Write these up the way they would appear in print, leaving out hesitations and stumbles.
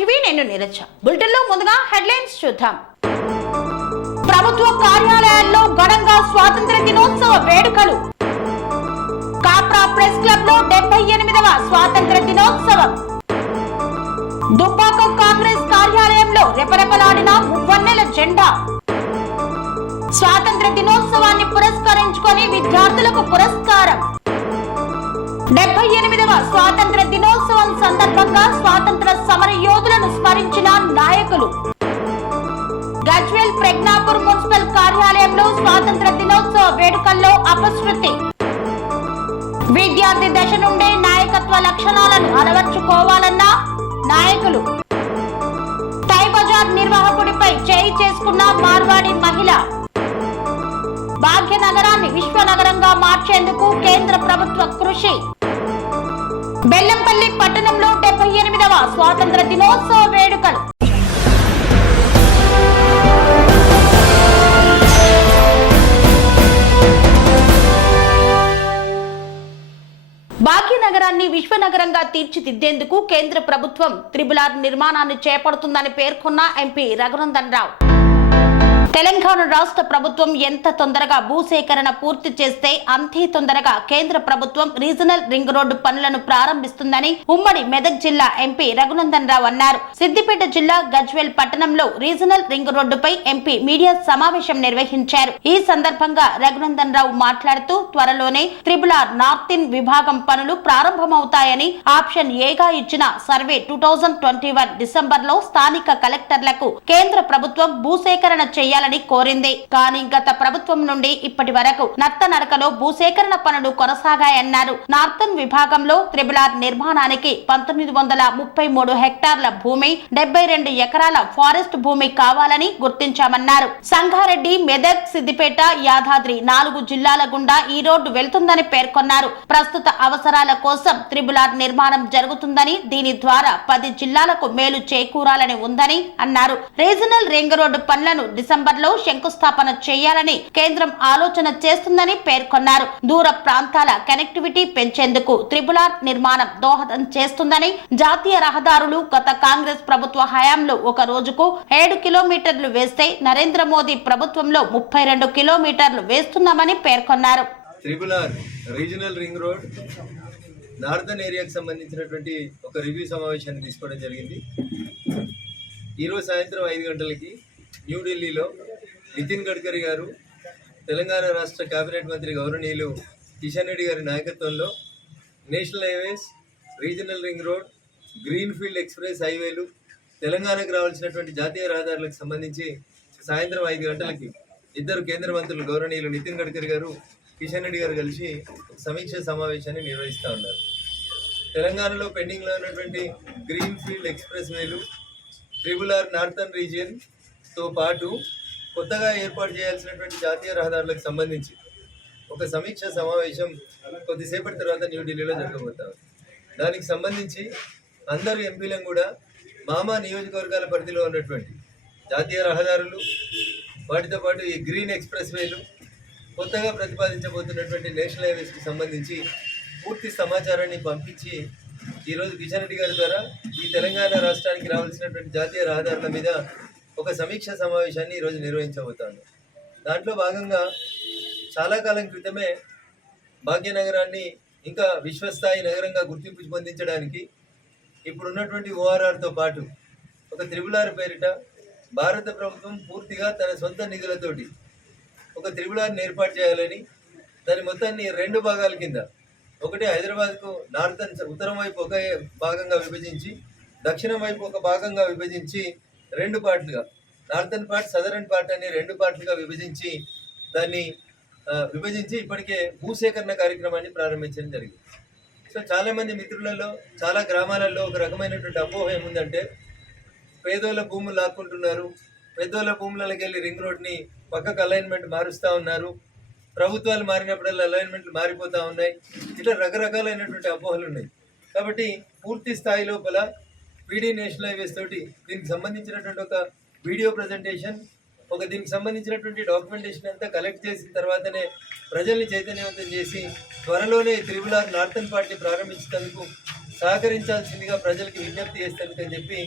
TV నేను నీరజ. బులెటిన్లో ముందుగా హెడ్లైన్స్ చూద్దాం. ప్రభుత్వ కార్యాలయాల్లో ఘనంగా స్వాతంత్ర దినోత్సవ వేడుకలు. కాప్రా ప్రెస్ క్లబ్ లో 78వ స్వాతంత్ర దినోత్సవం. దుబ్బాక కాంగ్రెస్ కార్యాలయంలో రెపరెపలాడిన మువ్వన్నెల జెండా. స్వాతంత్ర దినోత్సవాన్ని పురస్కరించుకొని విద్యార్థులకు పురస్కారం. 78వ స్వాతంత్ర దినోత్సవం సందర్భంగా స్వాతంత్ర సమర యోధులను స్మరించిన నాయకులు. గజ్వేల్ ప్రజ్ఞాపూర్ మున్సిపల్ కార్యాలయంలో స్వాతంత్ర దినోత్సవ వేడుకల్లో అపశృతి. విద్యార్థి దశ నుండే నాయకత్వ లక్షణాలను అలవర్చుకోవాలన్న నాయకులు. టై బజార్ నిర్వాహకుడిపై చేయి చేసుకున్న మార్వాడి మహిళ. భాగ్యనగరాన్ని విశ్వనగరంగా మార్చేందుకు కేంద్ర ప్రభుత్వ కృషి. బెల్లంపల్లి పట్టణంలో 78వ స్వాతంత్ర దినోత్సవ వేడుకలు. భాగ్యనగరాన్ని విశ్వనగరంగా తీర్చిదిద్దేందుకు కేంద్ర ప్రభుత్వం త్రిబుల్-ఆర్ నిర్మాణాన్ని చేపడుతుందని పేర్కొన్న ఎంపీ రఘునందన్ రావు. తెలంగాణ రాష్ట్ర ప్రభుత్వం ఎంత తొందరగా భూసేకరణ పూర్తి చేస్తే అంతే తొందరగా కేంద్ర ప్రభుత్వం రీజనల్ రింగ్ రోడ్డు పనులను ప్రారంభిస్తుందని ఉమ్మడి మెదక్ జిల్లా ఎంపీ రఘునందన్ రావు అన్నారు. సిద్దిపేట జిల్లా గజ్వేల్ పట్టణంలో రీజనల్ రింగ్ రోడ్డుపై ఎంపీ మీడియా సమావేశం నిర్వహించారు. ఈ సందర్భంగా రఘునందన్ రావు మాట్లాడుతూ త్వరలోనే త్రిబుల్-ఆర్ నార్త్ విభాగం పనులు ప్రారంభమవుతాయని, ఆప్షన్ ఏగా ఇచ్చిన సర్వే 2021 డిసెంబర్లో స్థానిక కలెక్టర్లకు కేంద్ర ప్రభుత్వం భూసేకరణ చేయాలని కోరింది. కానీ గత ప్రభుత్వం నుండి ఇప్పటి వరకు నత్తనడకలో భూసేకరణ పనులు కొనసాగాయన్నారు. నార్థన్ విభాగంలో త్రిబుల్-ఆర్ నిర్మాణానికి 1933 హెక్టార్ల భూమి, 72 ఎకరాల ఫారెస్ట్ భూమి కావాలని గుర్తించామన్నారు. సంగారెడ్డి, మెదక్, సిద్దిపేట, యాదాద్రి 4 జిల్లాల గుండా ఈ రోడ్డు వెళ్తుందని పేర్కొన్నారు. ప్రస్తుత అవసరాల కోసం త్రిబుల్-ఆర్ నిర్మాణం జరుగుతుందని, దీని ద్వారా 10 జిల్లాలకు మేలు చేకూరాలని ఉందని అన్నారు. రీజనల్ రింగ్ రోడ్డు పనులను డిసెంబర్లో శంకుస్థాపన చేయాలని కేంద్రం ఆలోచన చేస్తుందని పేర్కొన్నారు. దూర ప్రాంతాల కనెక్టివిటీ పెంచేందుకు త్రిబుల్-ఆర్ నిర్మాణం దోహదం చేస్తుందని, జాతీయ రహదారులు గత కాంగ్రెస్ ప్రభుత్వ హయాంలో ఒక రోజుకు 7 కిలోమీటర్లు వేస్తే నరేంద్ర మోదీ ప్రభుత్వంలో 32 కిలోమీటర్లు వేస్తున్నామని పేర్కొన్నారు. Triple-are regional ring road northern ఏరియాకి సంబంధించినటువంటి ఒక రివ్యూ సమావేశాన్ని తీసుకోవడం జరిగింది. ఈరోజు సాయంత్రం 5 గంటలకి న్యూఢిల్లీలో నితిన్ గడ్కరీ గారు, తెలంగాణ రాష్ట్ర కేబినెట్ మంత్రి గౌరవనీయులు కిషన్ రెడ్డి గారి నాయకత్వంలో national highways, regional ring road, green field express హైవేలు, తెలంగాణకు రావాల్సినటువంటి జాతీయ రహదారులకు సంబంధించి సాయంత్రం 5 గంటలకి ఇద్దరు కేంద్ర మంత్రులు గౌరవనీయులు నితిన్ గడ్కరీ గారు, కిషన్ రెడ్డి గారు కలిసి సమీక్ష సమావేశాన్ని నిర్వహిస్తూ ఉన్నారు. తెలంగాణలో పెండింగ్లో ఉన్నటువంటి గ్రీన్ ఫీల్డ్ ఎక్స్ప్రెస్ వేలు, త్రిబుల్-ఆర్ నార్థన్ రీజియన్తో పాటు కొత్తగా ఏర్పాటు చేయాల్సినటువంటి జాతీయ రహదారులకు సంబంధించి ఒక సమీక్ష సమావేశం కొద్దిసేపటి తర్వాత న్యూఢిల్లీలో జరగబోతాం. దానికి సంబంధించి అందరు ఎంపీలను కూడా మామా నియోజకవర్గాల పరిధిలో ఉన్నటువంటి జాతీయ రహదారులు, వాటితో పాటు ఈ గ్రీన్ ఎక్స్ప్రెస్ వేలు, కొత్తగా ప్రతిపాదించబోతున్నటువంటి నేషనల్ హైవేస్కి సంబంధించి పూర్తి సమాచారాన్ని పంపించి ఈరోజు కిషన్ రెడ్డి గారి ద్వారా ఈ తెలంగాణ రాష్ట్రానికి రావాల్సినటువంటి జాతీయ రహదారుల మీద ఒక సమీక్ష సమావేశాన్ని ఈరోజు నిర్వహించబోతాను. దాంట్లో భాగంగా చాలా కాలం క్రితమే భాగ్యనగరాన్ని ఇంకా విశ్వస్థాయి నగరంగా గుర్తింపు పొందించడానికి ఇప్పుడున్నటువంటి ఓఆర్ఆర్తో పాటు ఒక త్రిబుల్-ఆర్ పేరిట భారత ప్రభుత్వం పూర్తిగా తన సొంత నిధులతోటి ఒక త్రిబుల్-ఆర్ని ఏర్పాటు చేయాలని, దాని మొత్తాన్ని 2 భాగాల కింద, ఒకటి హైదరాబాద్కు నార్థన్ ఉత్తరం వైపు ఒక భాగంగా విభజించి, దక్షిణం వైపు ఒక భాగంగా విభజించి 2 పార్ట్లుగా, నార్థన్ పార్ట్, సదరన్ పార్ట్ అనే 2 పార్ట్లుగా విభజించి దాన్ని ఇప్పటికే భూసేకరణ కార్యక్రమాన్ని ప్రారంభించడం జరిగింది. సో చాలామంది మిత్రులలో, చాలా గ్రామాలలో ఒక రకమైనటువంటి అపోహ ఏముందంటే, పేదోళ్ళ భూములు లాక్కుంటున్నారు, పేదోళ్ళ భూములకి వెళ్ళి రింగ్ రోడ్ని పక్కకు అలైన్మెంట్ మారుస్తూ ఉన్నారు, ప్రభుత్వాలు మారినప్పుడల్లా అలైన్మెంట్లు మారిపోతూ ఉన్నాయి, ఇట్లా రకరకాలైనటువంటి అపోహలు ఉన్నాయి. కాబట్టి పూర్తి స్థాయి లోపల పీడీ నేషనల్ హైవేస్ తోటి దీనికి సంబంధించినటువంటి ఒక వీడియో ప్రజెంటేషన్, దీనికి సంబంధించినటువంటి డాక్యుమెంటేషన్ అంతా కలెక్ట్ చేసిన తర్వాతనే ప్రజల్ని చైతన్యవంతం చేసి త్వరలోనే త్రిబుల్-ఆర్ నార్థన్ పార్టీ ప్రారంభించేందుకు సహకరించాల్సిందిగా ప్రజలకు విజ్ఞప్తి చేస్తానని చెప్పి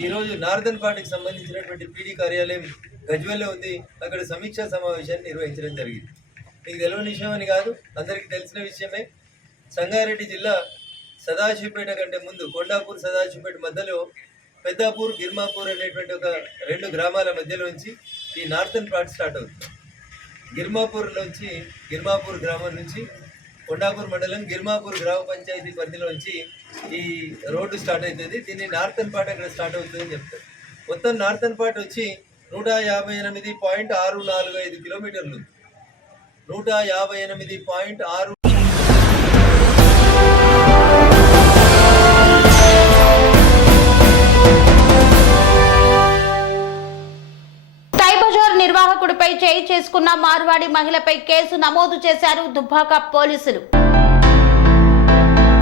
ఈరోజు నార్దన్ పార్టీకి సంబంధించినటువంటి పీడీ కార్యాలయం గజ్వెల్లో ఉంది. అక్కడ సమీక్షా సమావేశాన్ని నిర్వహించడం జరిగింది. మీకు తెలియని విషయం అని కాదు, అందరికీ తెలిసిన విషయమే. సంగారెడ్డి జిల్లా సదాశివపేట కంటే ముందు కొండాపూర్ సదాశివపేట మధ్యలో పెద్దాపూర్ గిర్మాపూర్ అనేటువంటి ఒక 2 గ్రామాల మధ్యలోంచి ఈ నార్దన్ పార్ట్ స్టార్ట్ అవుతుంది. గిర్మాపూర్ గ్రామం నుంచి కొండాపూర్ మండలం గిర్మాపూర్ గ్రామ పంచాయతీ పరిధిలోంచి ఈ రోడ్డు స్టార్ట్ అవుతుంది. దీన్ని నార్తన్ పార్ట్ అక్కడ స్టార్ట్ అవుతుందని చెప్తారు. మొత్తం నార్తన్ పార్ట్ వచ్చి 158.645 కిలోమీటర్లు. 158.6 నిర్వాహకుడిపై చేయి చేసుకున్న మార్వాడి మహిళపై కేసు నమోదు చేశారు దుబ్బాక పోలీసులు.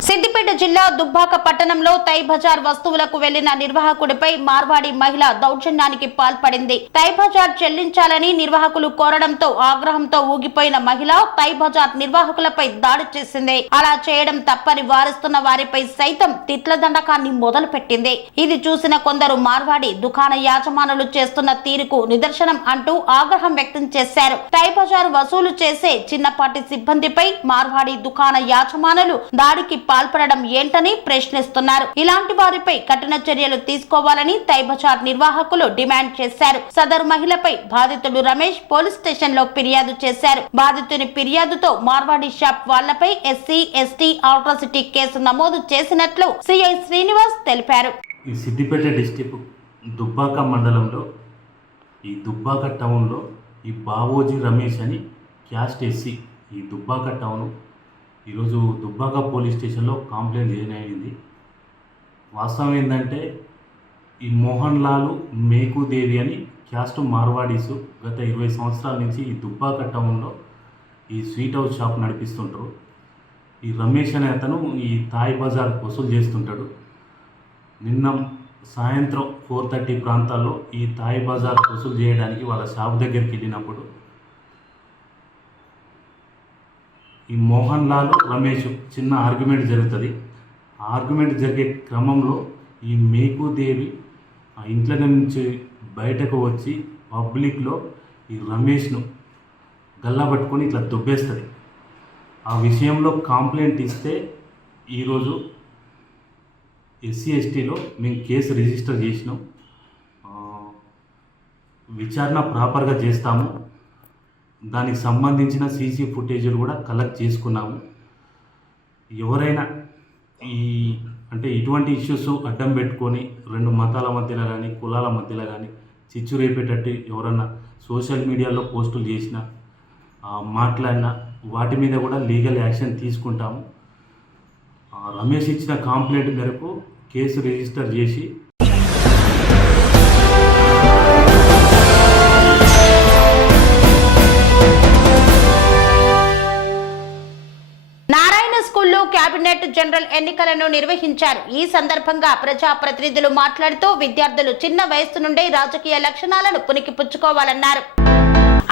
సిద్దిపేట జిల్లా దుబ్బాక పట్టణంలో తై బజార్ వస్తువులకు వెళ్లిన నిర్వాహకుడిపై మార్వాడి మహిళ దౌర్జన్యానికి పాల్పడింది. తై బజార్ చెల్లించాలని నిర్వాహకులు కోరడంతో ఆగ్రహంతో ఊగిపోయిన మహిళ తై బజార్ నిర్వాహకులపై దాడి చేసింది. అలా చేయడం తప్పని వారిస్తున్న వారిపై సైతం తిట్ల దండకాన్ని మొదలుపెట్టింది. ఇది చూసిన కొందరు మార్వాడి దుకాణ యాజమానులు చేస్తున్న తీరుకు నిదర్శనం అంటూ ఆగ్రహం వ్యక్తం చేశారు. తై బజార్ వసూలు చేసే చిన్నపాటి సిబ్బందిపై మార్వాడి దుకాణ యాజమానులు దాడికి పాల్పడడం ఏంటని ప్రశ్నిస్తున్నారు. ఇలాంటి వారిపై కఠిన చర్యలు తీసుకోవాలని తై బజార్ నిర్వాహకులు డిమాండ్ చేశారు. సదరు మహిళపై బాధితుడు రమేష్ పోలీస్ స్టేషన్ లో ఫిర్యాదు చేశారు. బాధితుని ఫిర్యాదుతో మార్వాడి షాప్ వాళ్లపై ఎస్సీ ఎస్టీ అట్రాసిటీ కేసు నమోదు చేసినట్లు సిఐ శ్రీనివాస్ తెలిపారు. ఈ సిద్దిపేట డిస్టిక్ దుబ్బాక మండలంలో ఈ దుబ్బాక టౌన్లో ఈ బావోజీ రమేష్ అని క్యాస్ట్ ఎస్సీ ఈ దుబ్బాక టౌన్ ఈరోజు దుబ్బాక పోలీస్ స్టేషన్లో కంప్లైంట్ చేయనైంది. వాస్తవం ఏంటంటే ఈ మోహన్ లాల్ మేకుదేవి అని క్యాస్ట్ మార్వాడీసు గత 20 సంవత్సరాల నుంచి ఈ దుబ్బాక టౌన్లో ఈ స్వీట్ హౌస్ షాప్ నడిపిస్తుంటారు. ఈ రమేష్ అనే అతను ఈ తాయ్ బజార్ వసూలు చేస్తుంటాడు. నిన్న సాయంత్రం 4:30 ప్రాంతాల్లో ఈ తాయ్ బజార్ వసూలు చేయడానికి వాళ్ళ షాప్ దగ్గరికి వెళ్ళినప్పుడు ఈ మోహన్ లాల్ రమేష్ చిన్న ఆర్గ్యుమెంట్ జరుగుతుంది. ఆర్గ్యుమెంట్ జరిగే క్రమంలో ఈ మేకుదేవి ఆ ఇంట్లో నుంచి బయటకు వచ్చి పబ్లిక్లో ఈ రమేష్ను గల్లాబట్టుకొని ఇట్లా దుబ్బేస్తుంది. ఆ విషయంలో కంప్లైంట్ ఇస్తే ఈరోజు ఎస్సీ ఎస్టీలో మేము కేసు రిజిస్టర్ చేసినాం. విచారణ ప్రాపర్గా చేస్తాము. దానికి సంబంధించిన సీసీ ఫుటేజీలు కూడా కలెక్ట్ చేసుకున్నాము. ఎవరైనా ఇటువంటి ఇష్యూస్ అడ్డం పెట్టుకొని 2 మతాల మధ్యలో కానీ కులాల మధ్యలో కానీ చిచ్చు రేపేటట్టు ఎవరన్నా సోషల్ మీడియాలో పోస్టులు చేసినా మాట్లాడినా వాటి మీద కూడా లీగల్ యాక్షన్ తీసుకుంటాము. రమేష్ ఇచ్చిన కంప్లైంట్ మేరకు కేసు రిజిస్టర్ చేసి కేబినెట్ జనరల్ ఎన్నికలను నిర్వహించారు. ఈ సందర్భంగా ప్రజాప్రతినిధులు మాట్లాడుతూ విద్యార్థులు చిన్న వయస్సు నుండే రాజకీయ లక్షణాలను పుణికిపుచ్చుకోవాలన్నారు.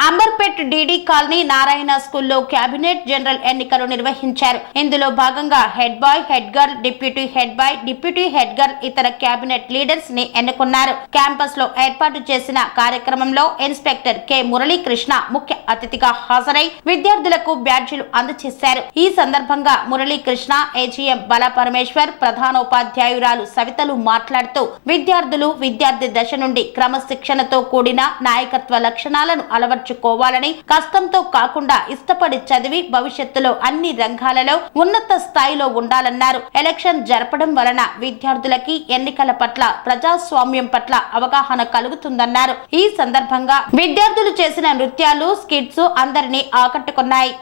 అంబర్పేట్ డీడీ కాలనీ నారాయణ స్కూల్లో కేబినెట్ జనరల్ ఎన్నికలు నిర్వహించారు. ఇందులో భాగంగా head bye, head girl, deputy head bye, deputy head girl ఇతర కేబినెట్ లీడర్స్ ని ఎన్నుకున్నారు. క్యాంపస్ లో ఏర్పాటు చేసిన కార్యక్రమంలో ఇన్స్పెక్టర్ కె మురళీకృష్ణ ముఖ్య అతిథిగా హాజరై విద్యార్థులకు బ్యాడ్జీలు అందజేశారు. ఈ సందర్భంగా మురళీకృష్ణ, ఏజీఎం బల పరమేశ్వర్, ప్రధానోపాధ్యాయురాలు సవితలు మాట్లాడుతూ విద్యార్థులు విద్యార్థి దశ నుండి క్రమశిక్షణతో కూడిన నాయకత్వ లక్షణాలను అలవర్చుకోవాలని, కష్టంతో కాకుండా ఇష్టపడి చదివి భవిష్యత్తులో అన్ని రంగాలలో ఉన్నత స్థాయిలో ఉండాలన్నారు. ఎలక్షన్ జరపడం వలన విద్యార్థులకి ఎన్నికల పట్ల, ప్రజాస్వామ్యం పట్ల అవగాహన కలుగుతుందన్నారు. ఈ సందర్భంగా విద్యార్థులు చేసిన నృత్యాలు, స్కిట్స్ అందరినీ ఆకట్టుకున్నాయి.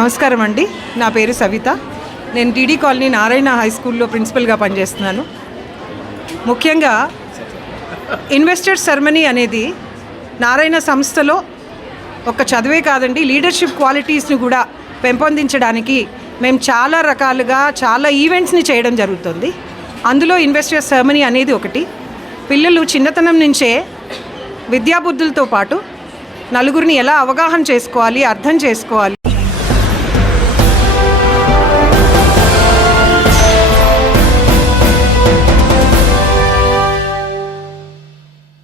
నమస్కారం అండి, నా పేరు సవిత. నేను టీడీ కాలనీ నారాయణ హై స్కూల్లో ప్రిన్సిపల్గా పనిచేస్తున్నాను. ముఖ్యంగా ఇన్వెస్టర్ సెరమనీ అనేది నారాయణ సంస్థలో ఒక చదివే కాదండి, లీడర్షిప్ క్వాలిటీస్ని కూడా పెంపొందించడానికి మేము చాలా రకాలుగా చాలా ఈవెంట్స్ని చేయడం జరుగుతుంది. అందులో ఇన్వెస్టర్ సెరమనీ అనేది ఒకటి. పిల్లలు చిన్నతనం నుంచే విద్యాబుద్ధులతో పాటు నలుగురిని ఎలా అవగాహన చేసుకోవాలి, అర్థం చేసుకోవాలి.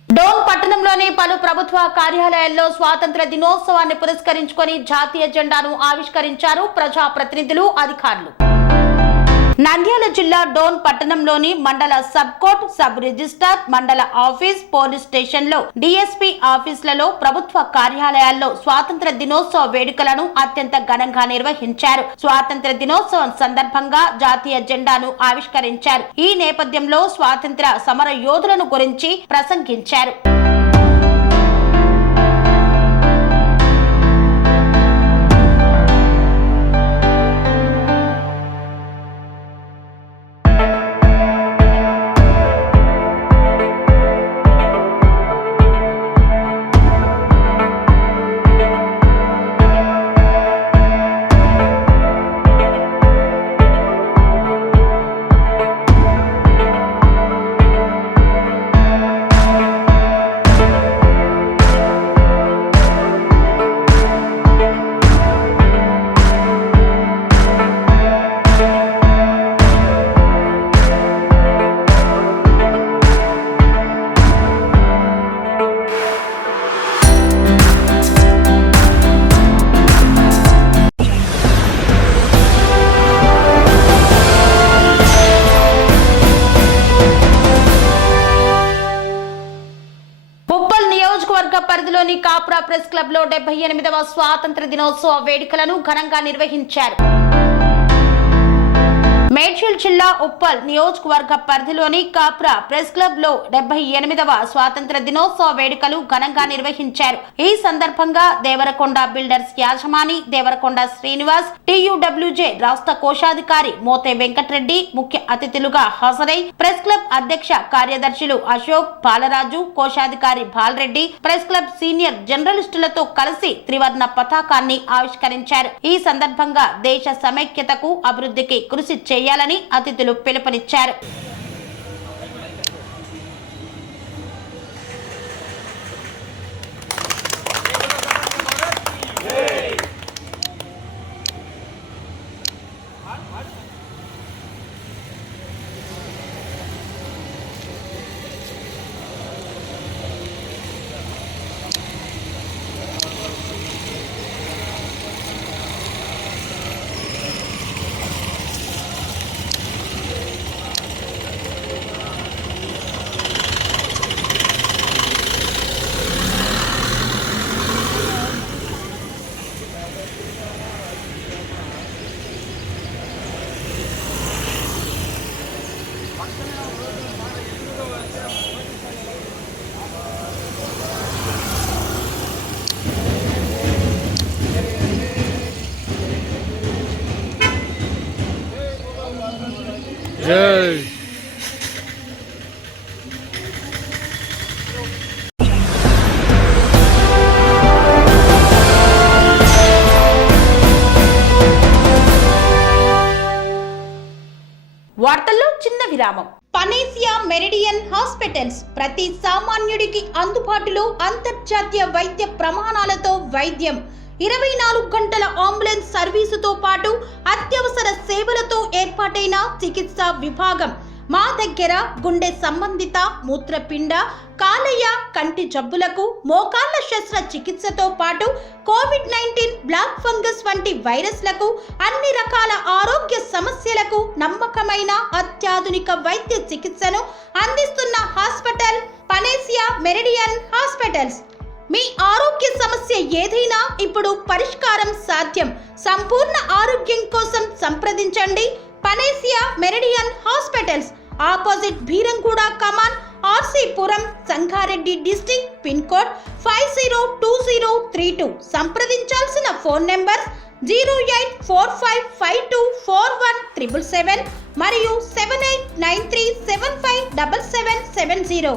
డోన్ పట్టణంలోని పలు ప్రభుత్వ కార్యాలయాల్లో స్వాతంత్ర దినోత్సవాన్ని పురస్కరించుకొని జాతీయ జెండాను ఆవిష్కరించారు ప్రజాప్రతినిధులు, అధికారులు. నంద్యాల జిల్లా డోన్ పట్టణంలోని మండల సబ్ కోర్ట్, సబ్ రిజిస్ట్రార్, మండల ఆఫీస్, పోలీస్ స్టేషన్లో, డిఎస్పీ ఆఫీసులలో, ప్రభుత్వ కార్యాలయాల్లో స్వాతంత్ర దినోత్సవ వేడుకలను అత్యంత ఘనంగా నిర్వహించారు. స్వాతంత్ర దినోత్సవం సందర్భంగా జాతీయ జెండాను ఆవిష్కరించారు. ఈ నేపథ్యంలో స్వాతంత్ర సమర యోధులను గురించి ప్రసంగించారు. పరిధిలోని కాప్రా ప్రెస్ క్లబ్ లో 78వ స్వాతంత్ర దినోత్సవ వేడుకలను ఘనంగా నిర్వహించారు. మేడ్చల్ జిల్లా ఉప్పల్ నియోజకవర్గ పరిధిలోని కాప్రా ప్రెస్ క్లబ్ లో 78వ స్వాతంత్ర దినోత్సవ వేడుకలు ఘనంగా నిర్వహించారు. ఈ సందర్భంగా దేవరకొండ బిల్డర్స్ యాజమాని దేవరకొండ శ్రీనివాస్, టీయూడబ్ల్యూజే రాష్ట్ర కోశాధికారి మోతే వెంకటరెడ్డి ముఖ్య అతిథులుగా హాజరై ప్రెస్ క్లబ్ అధ్యక్ష కార్యదర్శులు అశోక్, బాలరాజు, కోశాధికారి బాలరెడ్డి, ప్రెస్ క్లబ్ సీనియర్ జర్నలిస్టులతో కలిసి త్రివర్ణ పతాకాన్ని ఆవిష్కరించారు. ఈ సందర్భంగా దేశ సమైక్యతకు, అభివృద్ధికి కృషి చేయాలని అతిథులు పిలుపునిచ్చారు. జై వార్తల్లో చిన్న విరామం. పనేసియా మెరిడియన్ హాస్పిటల్స్ ప్రతి సామాన్యుడికి అందుబాటులో అంతర్జాతీయ వైద్య ప్రమాణాలతో వైద్యం, 24 గంటల అంబులెన్స్ సర్వీసుతో పాటు అత్యవసర సేవలతో ఏర్పాటైన చికిత్సా విభాగం. మా దగ్గర గుండె సంబంధిత, మూత్రపిండ, కాలేయ, కంటి జబ్బులకు, మోకాళ్ల శస్త్ర చికిత్సతో పాటు కోవిడ్-19, బ్లాక్ ఫంగస్ వంటి వైరస్లకు, అన్ని రకాల ఆరోగ్య సమస్యలకు నమ్మకమైన అత్యాధునిక వైద్య చికిత్సను అందిస్తున్న హాస్పిటల్ పనేసియా మెరిడియన్ హాస్పిటల్స్. మీ ఆరోగ్య సమస్య ఏదైనా ఇప్పుడు పరిష్కారం సాధ్యం. సంపూర్ణ ఆరోగ్యం కోసం సంప్రదించండి Panacea Meridian hospitals, opposite Bheeramguda Kaman, RC Puram, Sangareddy district, pin code 502032. సంప్రదించాల్సిన ఫోన్ నెంబర్ 0845524177 మరియు 7893757770.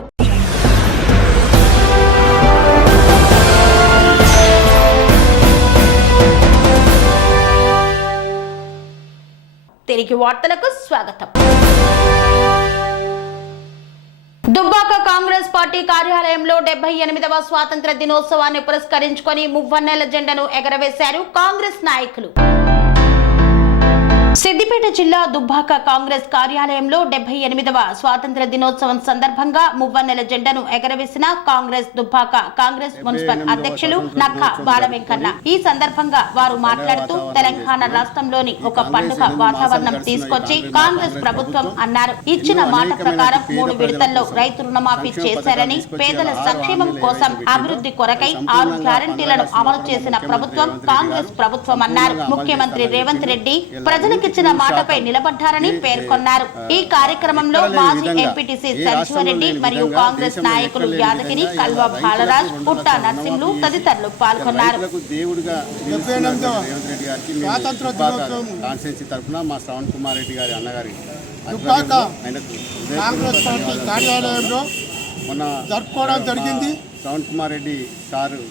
తిరిగి వార్తలకు స్వాగతం. దుబ్బాక కాంగ్రెస్ పార్టీ కార్యాలయంలో 78వ స్వాతంత్ర దినోత్సవాన్ని పురస్కరించుకొని మువ్వన్నెల జెండాను ఎగరవేశారు కాంగ్రెస్ నాయకులు. సిద్దిపేట జిల్లా దుబ్బాక కాంగ్రెస్ కార్యాలయంలో 78వ స్వాతంత్ర దినోత్సవం సందర్భంగా మువ్వన్నెల జెండాను ఎగరవేసిన కాంగ్రెస్ దుబ్బాక కాంగ్రెస్ మున్సిపల్ అధ్యక్షులు నక్క బాలవెంకన్న. ఈ సందర్భంగా వారు మాట్లాడుతూ తెలంగాణ రాష్ట్రంలోని ఒక పండుగ వాతావరణం తీసుకొచ్చి కాంగ్రెస్ ప్రభుత్వం అన్నారు. ఇచ్చిన మాట ప్రకారం 3 విడతల్లో రైతు రుణమాఫీ చేశారని, పేదల సంక్షేమం కోసం అభివృద్ధి కొరకై 6 గ్యారంటీలను అమలు చేసిన ప్రభుత్వం కాంగ్రెస్ ప్రభుత్వం అన్నారు. ముఖ్యమంత్రి రేవంత్ రెడ్డి ప్రజలకు ఇచ్చిన మాటపై నిలబడ్డారని పేర్కొన్నారు. ఈ కార్యక్రమంలో మాజీ ఎంపీటీసీ సంజీవరెడ్డి మరియు కాంగ్రెస్ నాయకులు యాదగిరి, కల్వ బాలరాజ్, పుట్ట నర్సింహులు తదితరులు పాల్గొన్నారు. స్వాతంత్ర దినోత్సవం కాన్స్టిట్యూన్సీ తరఫున మా శ్రవణ్ కుమార్ రెడ్డి గారి అన్నగారి కాంగ్రెస్ పార్టీ కార్యాలయంలో మొన్న జరుపుకోవడం జరిగింది. శ్రవణ్ కుమార్ రెడ్డి సారు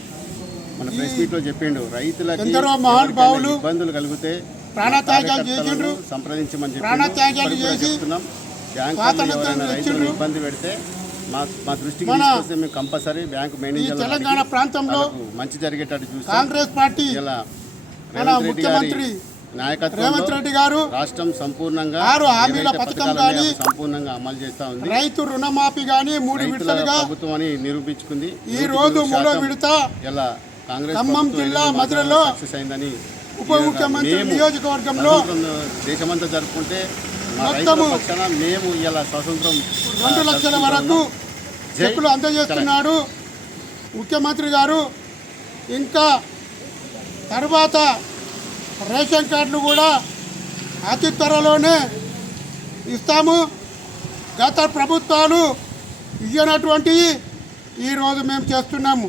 మన ప్రెస్ మీట్ లో చెప్పిండు, రైతులకు ఎందరో మహానుభావులు ఇబ్బందులు కలిగితే ప్రాణత్యాగాలు చేసిండ్రు, సంప్రదించమని ప్రాణత్యాగాలు చేసి రైతులు ఇబ్బంది పెడితే మా దృష్టికి తీసుకొస్తే మేము కంపల్సరీ బ్యాంకు మేనేజర్ తెలంగాణ ప్రాంతంలో మంచి జరిగేటట్టు చూసి కాంగ్రెస్ పార్టీ ముఖ్యమంత్రి నాయకత్వం రేవంత్ రెడ్డి గారు రాష్ట్రం సంపూర్ణంగా 6 హామీల పథకం గాని సంపూర్ణంగా అమలు చేస్తా ఉంది. రైతు రుణమాఫీ గాని 3 విడతలుగా ప్రభుత్వం అని నిరూపించుకుంది. ఈ రోజు 3వ విడత ఇలా కాంగ్రెస్ ఖమ్మం జిల్లా మధురలో సక్సెస్ అయిందని ఉప ముఖ్యమంత్రి నియోజకవర్గంలో దేశమంతా జరుపుకుంటే మేము ఇలా స్వాతంత్రం 2 లక్షల వరకు చెక్కులు అందజేస్తున్నాడు ముఖ్యమంత్రి గారు. ఇంకా తర్వాత రేషన్ కార్డులు కూడా అతి త్వరలోనే ఇస్తాము. గత ప్రభుత్వాలు ఇయ్యనటువంటివి ఈరోజు మేము చేస్తున్నాము.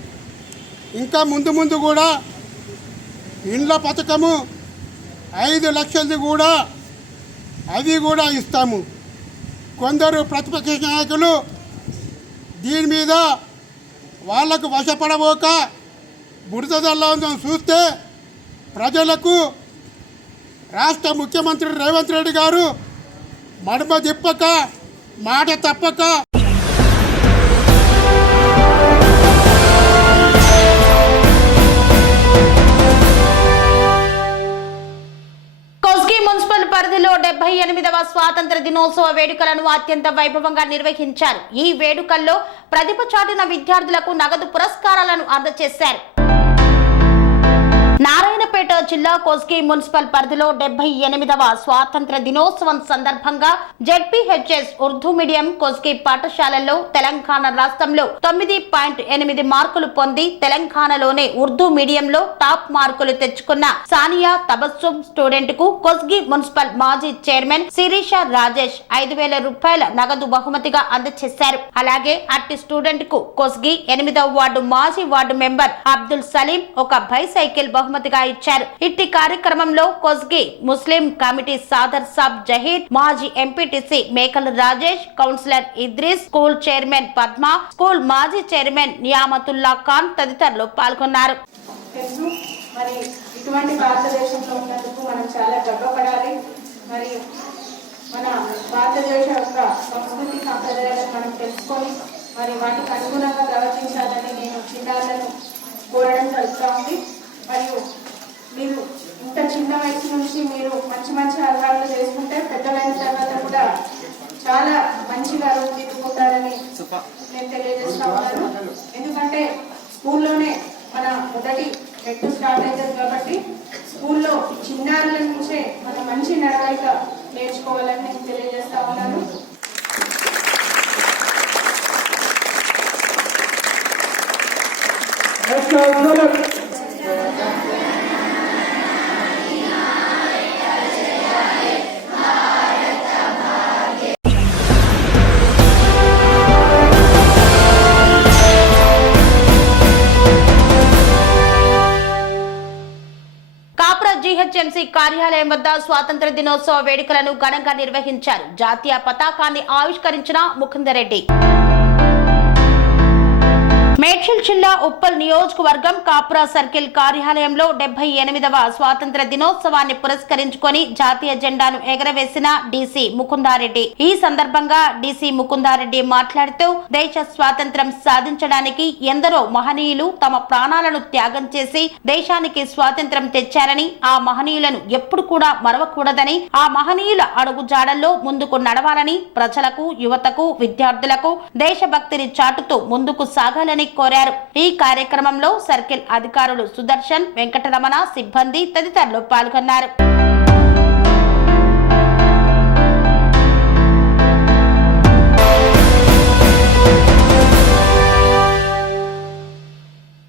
ఇంకా ముందు ముందు కూడా ఇండ్ల పథకము 5 లక్షలది కూడా అవి కూడా ఇస్తాము. కొందరు ప్రతిపక్ష నాయకులు దీని మీద వాళ్లకు వశపడబోక బురదల్లా చూస్తే ప్రజలకు రాష్ట్ర ముఖ్యమంత్రి రేవంత్ రెడ్డి గారు మడమ తిప్పక మాట తప్పక మున్సిపల్ పరిధిలో 78వ స్వాతంత్ర దినోత్సవ వేడుకలను అత్యంత వైభవంగా నిర్వహించారు. ఈ వేడుకల్లో ప్రతిభ చాటిన విద్యార్థులకు నగదు పురస్కారాలను అందజేశారు. నారాయణపేట జిల్లా కోస్గి మున్సిపల్ పరిధిలో 78వ స్వాతంత్ర దినోత్సవం సందర్భంగా జెడ్పీహెచ్ఎస్ ఉర్దూ మీడియం కోస్గి పాఠశాలల్లో తెలంగాణ రాష్ట్రంలో 9.8 మార్కులు పొంది తెలంగాణలోనే ఉర్దూ మీడియంలో టాప్ మార్కులు తెచ్చుకున్న సానియా తబస్సుం స్టూడెంట్ కు కోస్గి మున్సిపల్ మాజీ చైర్మన్ శిరీష రాజేష్ 5,000 రూపాయల నగదు బహుమతిగా అందజేశారు. అలాగే అట్టి స్టూడెంట్ కు కోస్గి 8వ వార్డు మాజీ వార్డు మెంబర్ అబ్దుల్ సలీం ఒక బైసైకిల్ బహుమతిగా ఇచ్చారు. ఇట్టి కార్యక్రమంలో కోస్గి ముస్లిం కమిటీ సాదర్ సాబ్ జహీద్, మాజీ MPTC Mekala Rajesh, councillor Idris, school chairman Padma, school మాజీ చైర్మన్ నియామతుల్లా ఖాన్ తదితరులు పాల్గొన్నారు. మరి ఇటువంటి భారతదేశంలో ఉన్నందుకు మనం చాలా గర్వపడాలి. మరి మన భారతదేశ యొక్క సంస్కృతి సంప్రదాయాలను మనం తెలుసుకొని మరి వాటికి అనుగుణంగా ప్రవర్తించాలని నేను చిన్నారులను కోరడం జరుగుతూ ఉంది. మరియు మీరు ఇంత చిన్న వయసు నుంచి మీరు మంచి మంచి అలవాట్లు చేసుకుంటే పెద్దలైన తర్వాత కూడా చాలా మంచిగా రూపుదిద్దుకుంటారని నేను తెలియజేస్తా ఉన్నాను. ఎందుకంటే స్కూల్లోనే మన మొదటి మెట్టు స్టార్ట్ అవుతుంది కాబట్టి స్కూల్లో చిన్నారుల నుంచే మనం మంచి నడవడిక నేర్చుకోవాలని నేను తెలియజేస్తా ఉన్నాను. కార్యాలయం వద్ద స్వాతంత్ర దినోత్సవ వేడుకలను ఘనంగా నిర్వహించారు. జాతీయ పతాకాన్ని ఆవిష్కరించిన ముకుందరెడ్డి. మేడ్చల్ జిల్లా ఉప్పల్ నియోజకవర్గం కాపురా సర్కిల్ కార్యాలయంలో 78వ స్వాతంత్ర దినోత్సవాన్ని పురస్కరించుకొని జాతీయ జెండాను ఎగరవేసిన డీసీ ముకుందారెడ్డి. ఈ సందర్భంగా డీసీ ముకుందారెడ్డి మాట్లాడుతూ దేశ స్వాతంత్ర్యం సాధించడానికి ఎందరో మహనీయులు తమ ప్రాణాలను త్యాగం చేసి దేశానికి స్వాతంత్ర్యం తెచ్చారని, ఆ మహనీయులను ఎప్పుడు కూడా మరవకూడదని, ఆ మహనీయుల అడుగుజాడల్లో ముందుకు నడవాలని ప్రజలకు, యువతకు, విద్యార్థులకు దేశభక్తిని చాటుతూ ముందుకు సాగాలని కోరారు. ఈ కార్యక్రమంలో సర్కిల్ అధికారులు సుదర్శన్, వెంకటరమణ, సిబ్బంది తదితరులు పాల్గొన్నారు.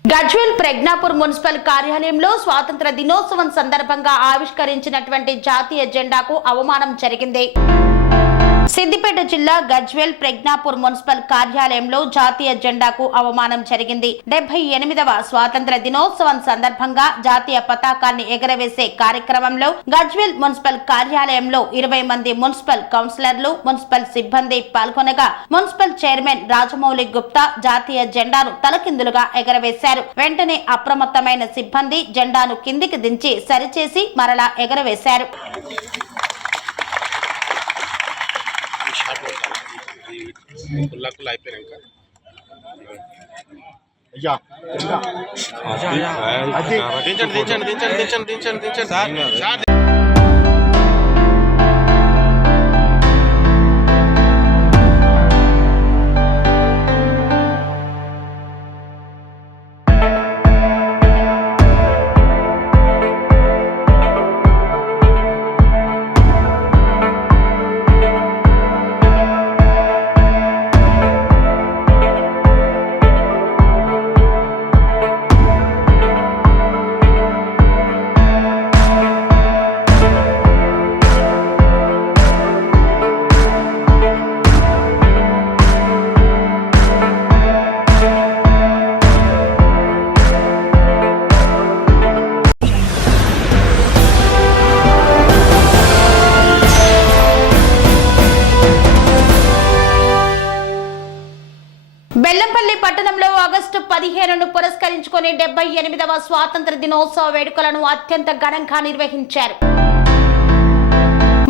గజ్వేల్ ప్రజ్ఞాపూర్ మున్సిపల్ కార్యాలయంలో స్వాతంత్ర దినోత్సవం సందర్భంగా ఆవిష్కరించినటువంటి జాతీయ జెండాకు అవమానం జరిగింది. సిద్దిపేట జిల్లా గజ్వేల్ ప్రజ్ఞాపూర్ మున్సిపల్ కార్యాలయంలో జాతీయ జెండాకు అవమానం జరిగింది. 78వ స్వాతంత్ర దినోత్సవం సందర్భంగా జాతీయ పతాకాన్ని ఎగరవేసే కార్యక్రమంలో గజ్వేల్ మున్సిపల్ కార్యాలయంలో 20 మంది మున్సిపల్ కౌన్సిలర్లు, మున్సిపల్ సిబ్బంది పాల్గొనగా మున్సిపల్ చైర్మన్ రాజమౌళి గుప్తా జాతీయ జెండాను తలకిందులుగా ఎగరవేశారు. వెంటనే అప్రమత్తమైన సిబ్బంది జెండాను కిందికి దించి సరిచేసి మరలా ఎగరవేశారు. బెల్లంపల్లి పట్టణంలో ఆగస్టు 15ను పురస్కరించుకొని 78వ స్వాతంత్ర దినోత్సవ వేడుకలను అత్యంత ఘనంగా నిర్వహించారు.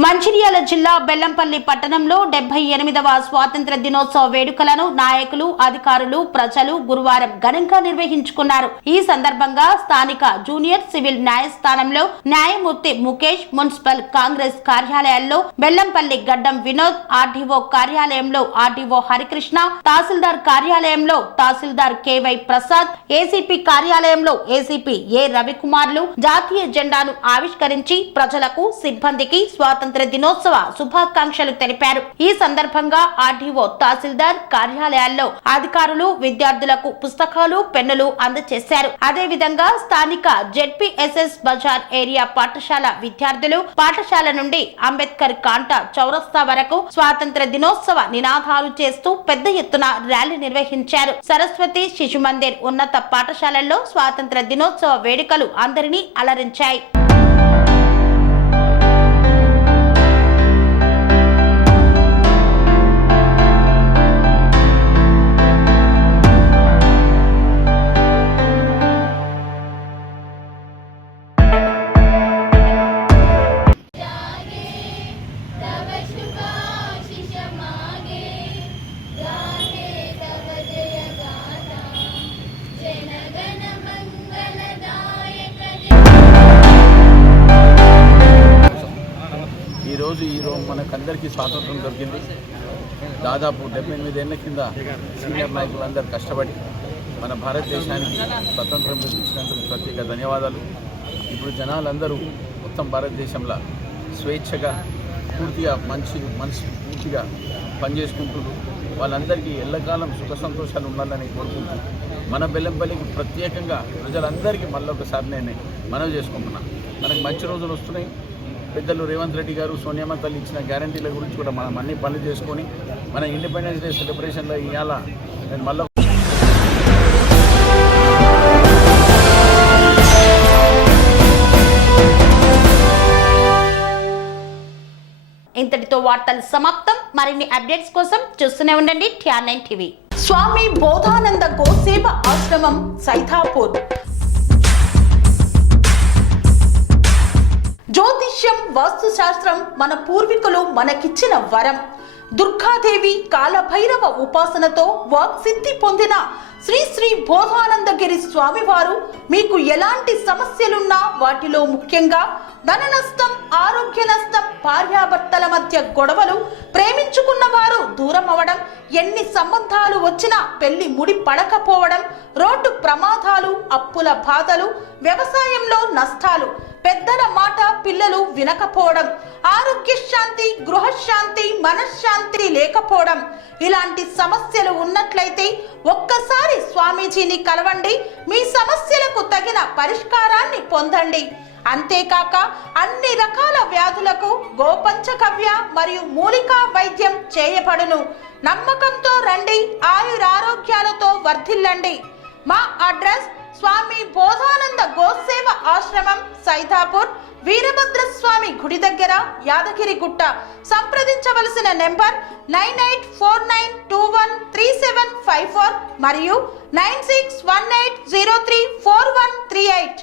మంచిర్యాల జిల్లా బెల్లంపల్లి పట్టణంలో 78వ స్వాతంత్ర దినోత్సవ వేడుకలను నాయకులు, అధికారులు, ప్రజలు గురువారం ఘనంగా నిర్వహించుకున్నారు. ఈ సందర్భంగా స్థానిక జూనియర్ సివిల్ న్యాయస్థానంలో న్యాయమూర్తి ముఖేష్, మున్సిపల్ కాంగ్రెస్ కార్యాలయాల్లో బెల్లంపల్లి గడ్డం వినోద్, ఆర్డీఓ కార్యాలయంలో ఆర్డీఓ హరికృష్ణ, తహసీల్దార్ కార్యాలయంలో తహసీల్దార్ కేవై ప్రసాద్, ఏసీపీ కార్యాలయంలో ఏసీపీ ఏ రవికుమార్లు జాతీయ జెండాను ఆవిష్కరించి ప్రజలకు, సిబ్బందికి స్వాతంత్ర దినోత్సవ శుభాకాంక్షలు తెలిపారు. ఈ సందర్భంగా ఆర్డీఓ, తహసీల్దార్ కార్యాలయాల్లో అధికారులు విద్యార్థులకు పుస్తకాలు, పెన్నులు అందజేశారు. అదేవిధంగా స్థానిక జెడ్పీఎస్ఎస్ బజార్ ఏరియా పాఠశాల విద్యార్థులు పాఠశాల నుండి అంబేద్కర్ కాంట చౌరస్తా వరకు స్వాతంత్ర దినోత్సవ నినాదాలు చేస్తూ పెద్ద ఎత్తున ర్యాలీ నిర్వహించారు. సరస్వతి శిశు మందిర్ ఉన్నత పాఠశాలల్లో స్వాతంత్ర దినోత్సవ వేడుకలు అందరినీ అలరించాయి. ఈరోజు మనకందరికీ స్వాతంత్రం దొరికింది. దాదాపు 78 ఏళ్ల కింద సీనియర్ నాయకులందరూ కష్టపడి మన భారతదేశానికి స్వతంత్రం ఇచ్చినందుకు ప్రత్యేక ధన్యవాదాలు. ఇప్పుడు జనాలందరూ మొత్తం భారతదేశంలో స్వేచ్ఛగా పూర్తిగా మనసు పూర్తిగా పనిచేసుకుంటున్నారు. వాళ్ళందరికీ ఎల్లకాలం సుఖ సంతోషాలు ఉండాలని కోరుకుంటూ మన బెల్లంపల్లికి ప్రత్యేకంగా ప్రజలందరికీ మళ్ళీ ఒకసారి నేను మనవి చేసుకుంటున్నాను. మనకు మంచి రోజులు వస్తున్నాయి. పెద్దలు రేవంత్ రెడ్డి గారు, సోనియమ్మ తల్లి ఇచ్చిన గ్యారంటీల గురించి కూడా మనం అన్ని పనులు చేసుకొని మన ఇండిపెండెన్స్ డే సెలబ్రేషన్లో ఇవాళ నేను మళ్ళీ వార్తలు సమాప్తం. మరిన్ని అప్డేట్స్ కోసం చూస్తూనే ఉండండి TR9 టీవీ. స్వామి బోధానంద గోసేవ ఆశ్రమం సైథాపూర్. జ్యోతిష్యం, వాస్తుశాస్త్రం మన పూర్వీకులు మనకిచ్చిన వరం. దుర్గాదేవి, కాలభైరవ ఉపాసనతో వాక్సిద్ధి పొందిన శ్రీ శ్రీ బోధానందగిరి స్వామివారు మీకు ఎలాంటి సమస్యలున్నా, వాటిలో ముఖ్యంగా ధన నష్టం, ఆరోగ్య నష్టం, భార్యాభర్తల మధ్య గొడవలు, ప్రేమించుకున్న వారు దూరం అవడం, ఎన్ని సంబంధాలు వచ్చినా పెళ్లి ముడి పడకపోవడం, రోడ్డు ప్రమాదాలు, అప్పుల బాధలు, వ్యవసాయంలో నష్టాలు, పెద్దల మాట పిల్లలు వినకపోవడం, ఆరోగ్య శాంతి, గృహశాంతి, మనశ్శాంతి లేకపోవడం, ఇలాంటి సమస్యలు ఉన్నట్లయితే ఒక్కసారి స్వామీజీని కలవండి. మీ సమస్యలకు తగిన పరిష్కారాన్ని పొందండి. అంతేకాక అన్ని రకాల వ్యాధులకు గోపంచకవ్య మరియు మూలికా వైద్యం చేయబడును. నమ్మకంతో రండి, ఆయురారోగ్యాలతో వర్ధిల్లండి. మా అడ్రస్ స్వామి బోధానంద గోసేవ ఆశ్రమం, సైథాపూర్, వీరభద్ర స్వామి గుడి దగ్గర, యాదగిరిగుట్ట. సంప్రదించవలసిన నెంబర్ 9849213754 మరియు 9618034138.